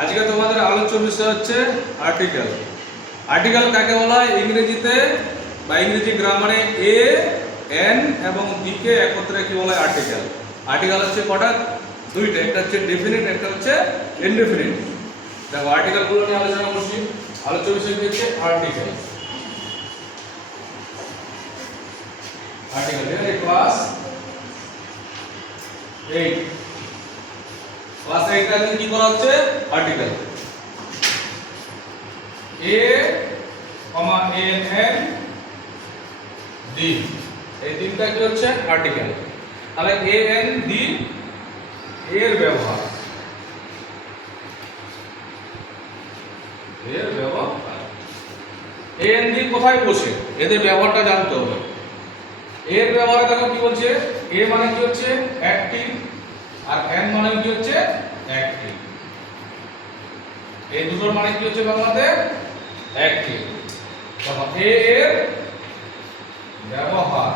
আজকে তোমাদের আলোচ্য বিষয় হচ্ছে আর্টিকেল। আর্টিকেল কাকে বলা হয়? ইংরেজিতে বা ইংরেজি গ্রামারে এ, এন এবং ডি কে একত্রে কি বলা হয়? আর্টিকেল। আর্টিকেল হচ্ছে কটা? দুইটা, একটা হচ্ছে ডেফিনিট, একটা হচ্ছে ইনডেফিনিট। দেখো আর্টিকেলগুলো নিয়ে আলোচনা করছি। আলোচ্য বিষয় হচ্ছে আর্টিকেল। আর্টিকেল এর ক্লাস 8 ক্লাস 8 এর কি করা হচ্ছে? আর্টিকেল এ, এন, ডি, এই তিনটা কি হচ্ছে? আর্টিকেল। তাহলে এ, এন, ডি এর ব্যবহার, এ, এন, ডি কোথায় বসে এদের ব্যবহারটা জানতে হবে। এর ব্যবহারে দেখো কি বলছে, এ মানে কি হচ্ছে? অ্যাক্টিভ, আর এন মানে কি হচ্ছে? অ্যাক্টিভ। এই দুটোর মানে কি হচ্ছে বাংলাতে? অ্যাক্টিভ। দেখো এ এর ব্যবহার,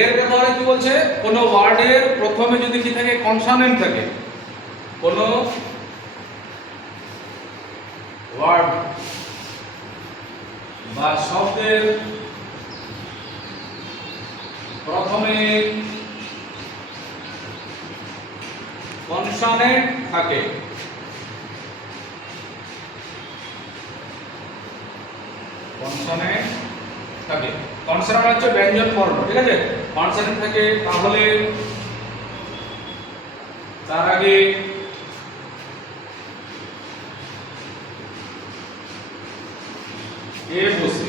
এর ব্যবহারে কি বলছে? কোন ওয়ার্ডের প্রথমে যদি কি থাকে? কনসোনেন্ট থাকে, কোন ওয়ার্ড বা শব্দের প্রথমে কনসোনেন্ট থাকে, কনসোনেন্ট থাকে, কনসোনেন্ট হচ্ছে ব্যঞ্জন বর্ণ, ঠিক আছে? কনসোনেন্ট থাকে তাহলে তার আগে এ বসে।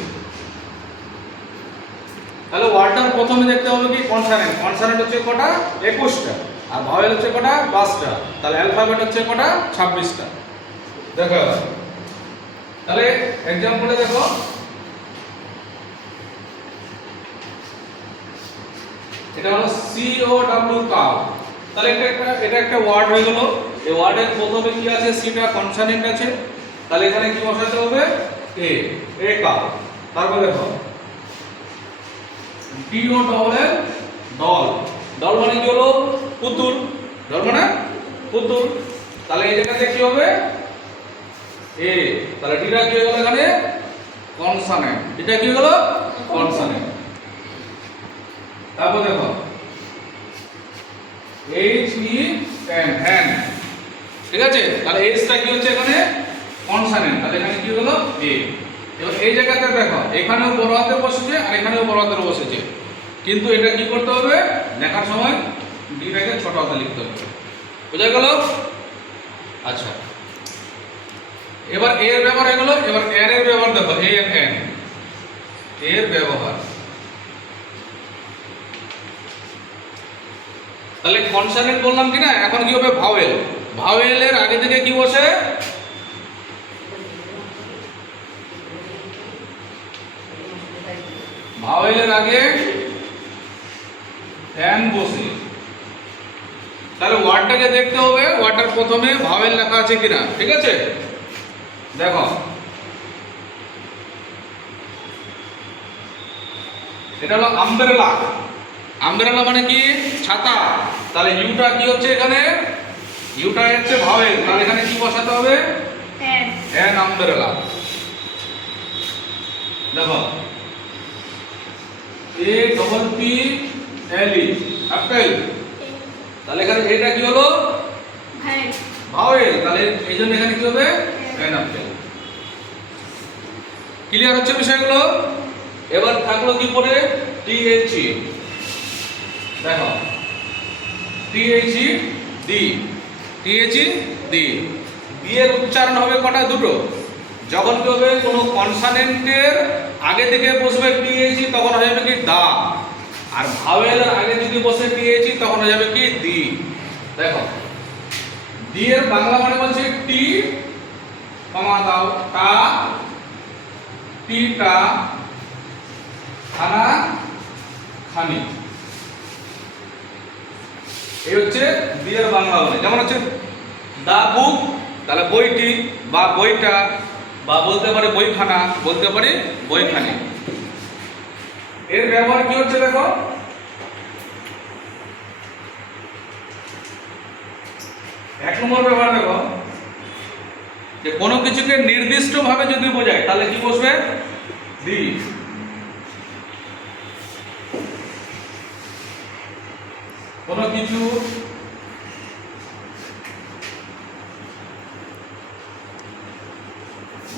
তাহলে ওয়ার্ডটার প্রথমে দেখতে হবে কি? কনসোনেন্ট। কনসোনেন্ট হচ্ছে কটা? 21টা। আর ভাওয়েল হচ্ছে কটা? 5টা। তাহলে অ্যালফাবেট হচ্ছে কটা? 26টা। দেখো তাহলে एग्जांपल দেখো, এটা হলো সি ও ডব্লিউ কাউ। তাহলে এটা একটা ওয়ার্ড হয়ে গেল। এই ওয়ার্ডের প্রথমে কি আছে? সিটা কনসোনেন্ট আছে। তাহলে এখানে কি বসাতে হবে? এ, এ কাউ। তারপর দেখো ডি ও ডবল এল ডল। ডল মানে কি হলো? পুতুল। ডল মানে পুতুল। তাহলে এই জায়গাতে কি হবে? এ। তাহলে ডিটা কি হলো এখানে? কনসোনেন্ট। এটা কি হলো? কনসোনেন্ট। তারপর দেখো এইচ ই এন, হ্যান্ড, ঠিক আছে? তাহলে এইচটা কি হচ্ছে এখানে? কনসোনেন্ট। তাহলে এখানে কি হলো? এ। এবার এই জায়গাতে দেখো এখানেও বড় হাতে বসেছে আর এখানেও বড় হাতে বসেছে, কিন্তু এটা কি করতে হবে? লেখার সময় ডিটাকে ছোট হাতে লিখতে হবে। বুঝা গেল? আচ্ছা, এবার এর ব্যবহার হয়ে গেল। এবার এর এর ব্যবহার দেখো, এ এন এন এর ব্যবহার। তাহলে কনসোনেন্ট বললাম কি না? এখন কি হবে? ভাওয়েল। ভাওয়েলের আগে থেকে কি বসে? ভাওয়েলের আগে এন বসে। তাহলে ওয়ার্ডটাকে দেখতে হবে, ওয়ার্ডটার প্রথমে ভাওয়েল লেখা আছে কিনা, ঠিক আছে? দেখো এটা হলো আমব্রেলা। আমব্রেলা মানে কি? ছাতা। তাহলে ইউটা কি হচ্ছে এখানে? ইউটা হচ্ছে ভাওয়েল। তাহলে এখানে কি বসাতে হবে? এন। N umbrella. দেখো A double P L E apple. তাহলে এখানে এটা কি হলো? ভাওয়েল। তাহলে এইজন্য এখানে কি হবে? N Apple. ক্লিয়ার হচ্ছে বিষয়গুলো? এবার থাকলো কি পরে? T H E. দেখো T H E D, T H E D. B এর উচ্চারণ হবে কটা? দুটো। যখন কি হবে? কোনো কনসোনেন্টের আগে থেকে বসবে টি এইচ ই, তখন হয়ে যাবে কি? দা। আর ভাওয়েলের আগে যদি বসে টি এইচ ই, তখন হয়ে যাবে কি? দি। দেখো ডি এর বাংলা মানে বলছে টি, কমা দাও, টা, টি টা, খানা, খানি। এই হচ্ছে ডি এর বাংলা মানে। যেমন হচ্ছে দা বুক, তাহলে বইটি বা বইটা, বা বলতে পারে বইখানা, বলতে পারে বইখানি। এর ব্যবহার কি হচ্ছে দেখো, এক নম্বর ব্যবহার দেখো যে কোনো কিছুকে নির্দিষ্টভাবে যদি বোঝায় তাহলে কি বসবে দি। কোনো কিছু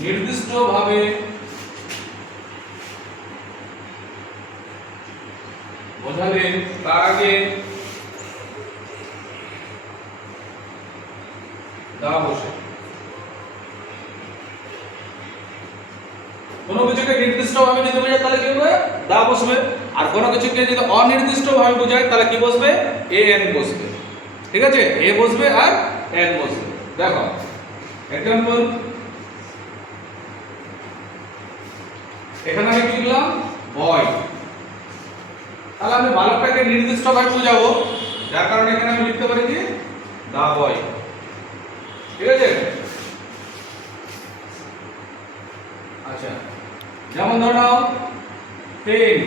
নির্দিষ্টভাবে বোঝালে তার আগে দা বসে। কোনো কিছুকে নির্দিষ্টভাবে যদি বোঝায় তাহলে কি হবে দা বসবে, আর কোনো কিছুকে যদি অনির্দিষ্টভাবে বোঝায় তাহলে কি বসবে এ এন বসবে। ঠিক আছে, এ বসবে আর এন বসবে। দেখো एग्जांपल এখানে আমি কি লিখলাম বয়, তাহলে আমি বালকটাকে নির্দিষ্টভাবে বোঝাবো, যার কারণে এখানে আমি লিখতে পারি কি দা বয়। ঠিক আছে, আচ্ছা যেমন ধরে নাও পেন,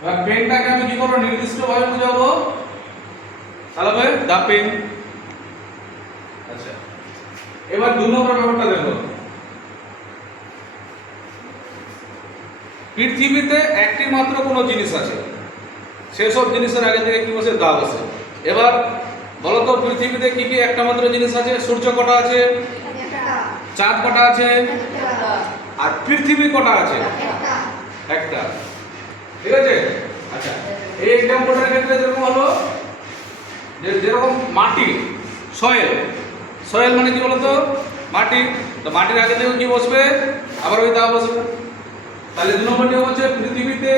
এবার পেনটাকে আমি কি করব নির্দিষ্টভাবে বোঝাবো, তাহলে হবে দা পেন। আচ্ছা এবার দুই নম্বর ব্যাপারটা দেখো, পৃথিবীতে একটি মাত্র কোনো জিনিস আছে, সেসব জিনিসের আগে থেকে কি বসে দা বসে। এবার বলো তো পৃথিবীতে কি কি একটা মাত্র জিনিস আছে? সূর্য কটা আছে? চাঁদ কটা আছে? আর পৃথিবী কটা আছে? একটা। ঠিক আছে, আচ্ছা এই এক্সাম্পলটার ক্ষেত্রে যেরকম হলো যে যেরকম মাটি সয়েল, সয়েল মানে কি বলতো মাটি, তো মাটির আগে থেকে কি বসবে আবার ওই দা বসবে। তাহলে দুই নম্বরটি হচ্ছে পৃথিবীতে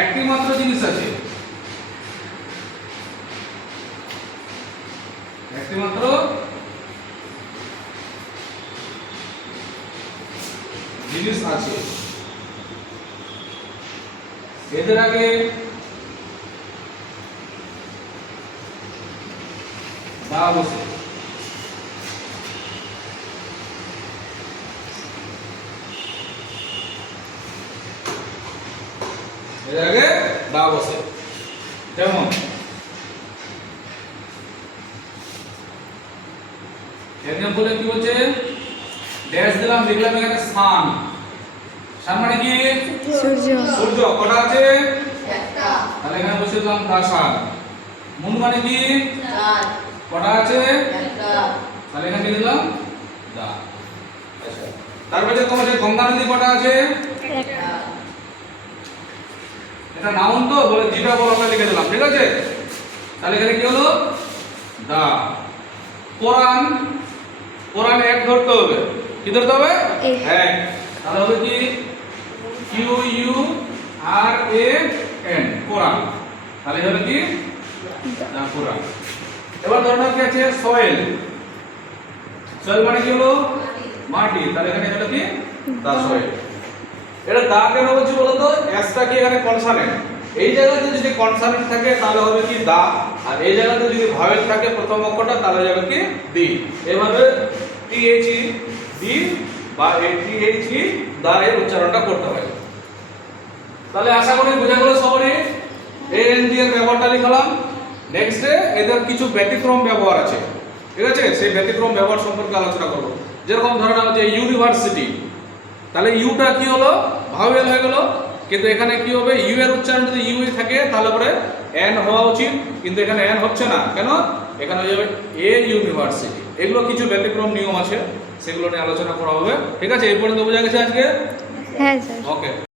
একটি মাত্র জিনিস আছে, একটি মাত্র জিনিস আছে, এদের আগে দা বসে। এর আগে দা বসে। যেমন এক্সাম্পলে কি হচ্ছে ড্যাশ দিলাম, লিখলাম এখানে সান, সান মানে কি সূর্য, সূর্য কটা আছে একটা, তাহলে এখানে বসে দিলাম দা সান। মুন মানে কি চাঁদ, কটা আছে একটা, তাহলে এখানে দিলাম দা। আচ্ছা তারপরে তোমার গঙ্গা নদী কটা আছে একটা, এটা নাউন তো বলে যেটা বলা লিখে দিলাম। ঠিক আছে, তাহলে এখানে কি হলো দা। কোরআন, কোরআন এক ধরতে হবে, কি ধরতে হবে এক, তাহলে হবে কি Q U R A N Quran, তাহলে হবে কি দা কোরআন। এবার ধরো কি আছে সয়েল, সয়েল মানে কি হলো মাটি, তাহলে এখানে হলো কি দা সয়েল। এটা দা কেন বলছি বলো তো, এসটা কি এখানে কনসোনেন্ট, এই জায়গাতে যদি কনসোনেন্ট থাকে তাহলে হবে কি দা, আর এই জায়গাতে যদি ভাওয়েল থাকে প্রথম অক্ষরটা তাহলে যাবে কি দি। এভাবে টি এইচ ই দি বা টি এইচ ই দা এর উচ্চারণটা করতে হয়। তাহলে আশা করি বোঝা গেল সবারই। এ এন জি এর ব্যবহারটা লিখলাম। নেক্সটে এদের কিছু ব্যতিক্রম ব্যবহার আছে, ঠিক আছে, সেই ব্যতিক্রম ব্যবহার সম্পর্কে আলোচনা করব। যেরকম ধরে নাও যে ইউনিভার্সিটি, তাহলে ইউটা কি হলো ভাওয়েল হয়ে গেল, কিন্তু এখানে কি হবে ইউ এর উচ্চারণ যদি ইউ থাকে তাহলে পরে এন হওয়া উচিত, কিন্তু এখানে এন হচ্ছে না কেন, এখানে হয়ে যাবে এ ইউনিভার্সিটি। এগুলো কিছু ব্যতিক্রম নিয়ম আছে, সেগুলো নিয়ে আলোচনা করা হবে। ঠিক আছে, এই পর্যন্ত বোঝা গেছে আজকে? হ্যাঁ স্যার। ওকে।